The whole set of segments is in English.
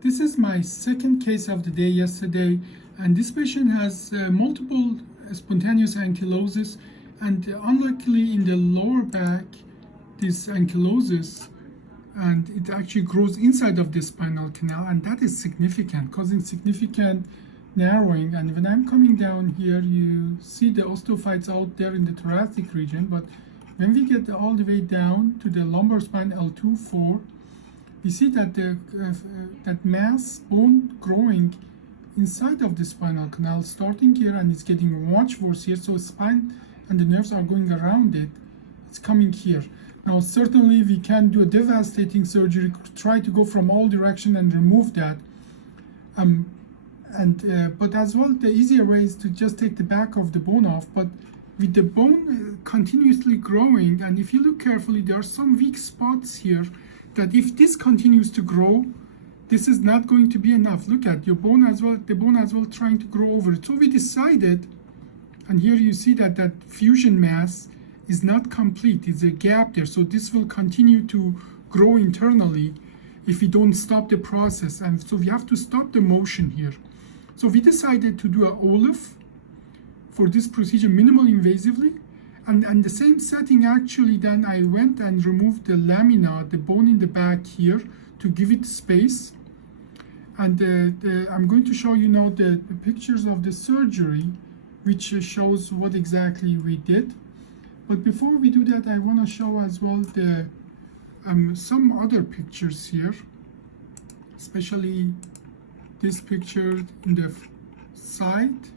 This is my second case of the day yesterday, and this patient has multiple spontaneous ankylosis, and unluckily in the lower back, this ankylosis, and it actually grows inside of the spinal canal, and that is significant, causing significant narrowing. And when I'm coming down here, you see the osteophytes out there in the thoracic region, but when we get all the way down to the lumbar spine L2-4, we see that that mass bone growing inside of the spinal canal, starting here, and it's getting much worse here. So spine and the nerves are going around it. It's coming here. Now, certainly we can do a devastating surgery, try to go from all direction and remove that. But as well, the easier way is to just take the back of the bone off. But with the bone continuously growing, and if you look carefully, there are some weak spots here that if this continues to grow, this is not going to be enough. Look at your bone as well, the bone as well trying to grow over it. So we decided, and here you see that that fusion mass is not complete. It's a gap there. So this will continue to grow internally if we don't stop the process. And so we have to stop the motion here. So we decided to do an OLLIF for this procedure minimally invasively. And the same setting, actually, then I went and removed the lamina, the bone in the back here, to give it space. And I'm going to show you now the pictures of the surgery, which shows what exactly we did. But before we do that, I want to show as well the some other pictures here, especially this picture in the side.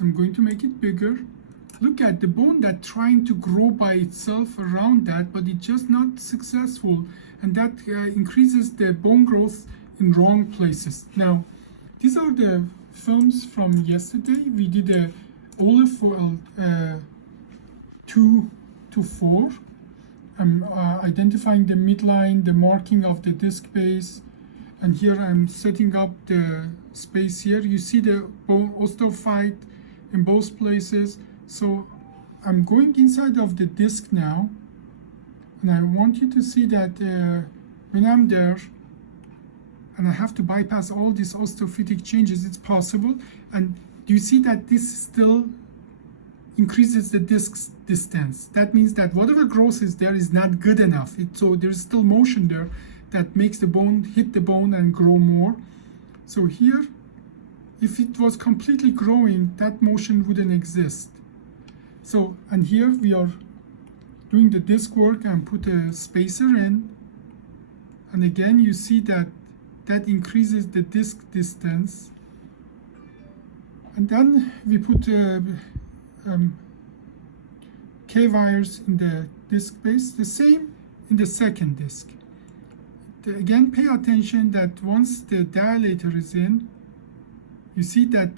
I'm going to make it bigger. Look at the bone that trying to grow by itself around that, but it's just not successful, and that increases the bone growth in wrong places. Now, these are the films from yesterday. We did a OLLIF for 2 to 4. I'm identifying the midline, the marking of the disc base, and here I'm setting up the space here. You see the bone osteophyte in both places. So I'm going inside of the disc now, and I want you to see that when I'm there and I have to bypass all these osteophytic changes, it's possible. And do you see that this still increases the disc distance? That means that whatever growth is there is not good enough. So there's still motion there that makes the bone hit the bone and grow more. So here, if it was completely growing, that motion wouldn't exist. So, and here we are doing the disc work and put a spacer in. And again, you see that that increases the disc distance. And then we put K-wires in the disc base, the same in the second disc. Again, pay attention that once the dilator is in, you see that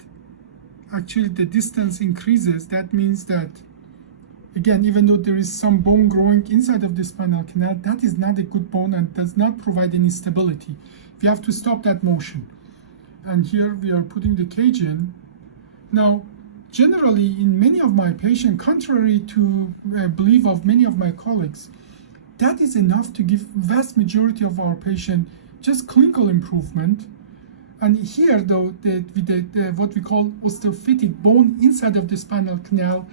actually the distance increases. That means that, again, even though there is some bone growing inside of the spinal canal, that is not a good bone and does not provide any stability. We have to stop that motion. And here we are putting the cage in. Now, generally, in many of my patients, contrary to belief of many of my colleagues, that is enough to give vast majority of our patients just clinical improvement. And here, though, with what we call osteophytic bone inside of the spinal canal,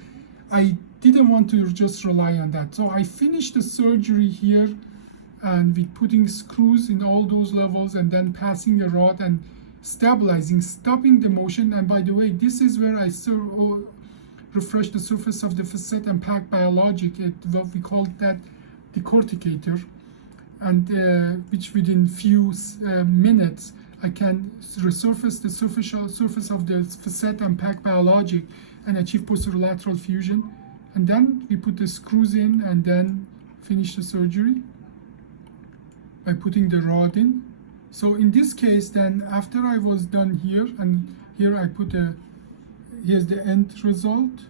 I didn't want to just rely on that. So I finished the surgery here, and with putting screws in all those levels, and then passing a rod and stabilizing, stopping the motion. And by the way, this is where I refresh the surface of the facet and pack biologic, what we call that decorticator, and which within few minutes I can resurface the surface of the facet and pack biologic and achieve posterolateral fusion. And then we put the screws in and then finish the surgery by putting the rod in. So in this case, then after I was done here, and here I put here's the end result.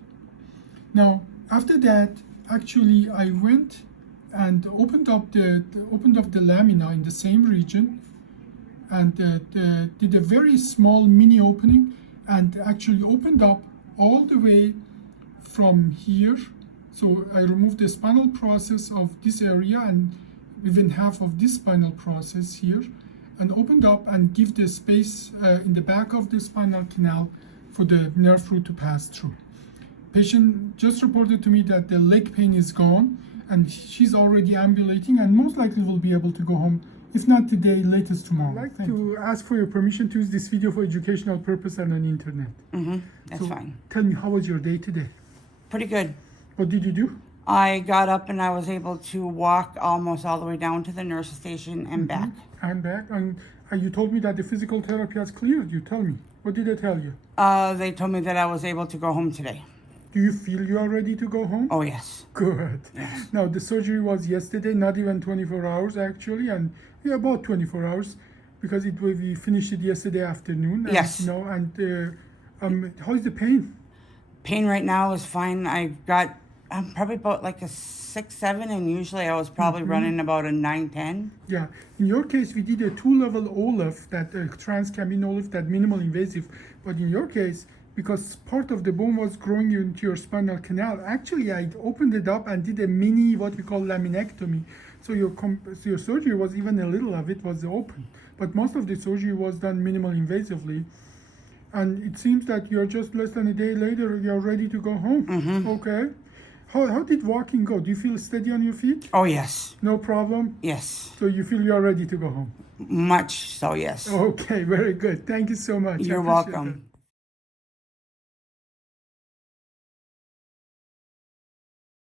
Now, after that, actually I went and opened up the lamina in the same region, and did a very small mini opening, and actually opened up all the way from here. So I removed the spinal process of this area and within half of this spinal process here, and opened up and give the space in the back of the spinal canal for the nerve root to pass through. Patient just reported to me that the leg pain is gone, and she's already ambulating and most likely will be able to go home, if not today, latest tomorrow. I'd like to ask for your permission to use this video for educational purpose and on internet. That's fine. Tell me, how was your day today? Pretty good. What did you do? I got up and I was able to walk almost all the way down to the nurse station and back. And back. And you told me that the physical therapy has cleared you. Tell me, what did they tell you? They told me that I was able to go home today. Do you feel you are ready to go home? Oh, yes. Good. Yes. Now, the surgery was yesterday, not even 24 hours actually, and about 24 hours, because we finished it yesterday afternoon. And, Yes. You know, and how's the pain? Pain right now is fine. I'm probably about like a 6-7, and usually I was probably running about a 9-10. Yeah. In your case, we did a 2-level OLLIF, that transkambin OLLIF, that minimal invasive. But in your case, because part of the bone was growing into your spinal canal, actually I opened it up and did a mini, what we call laminectomy. So your surgery was, even a little of it was open. But most of the surgery was done minimal invasively. And it seems that you're just less than a day later, you're ready to go home. Okay. How did walking go? Do you feel steady on your feet? Oh, yes. No problem? Yes. So you feel you're ready to go home? Much so, yes. Okay, very good. Thank you so much. You're welcome.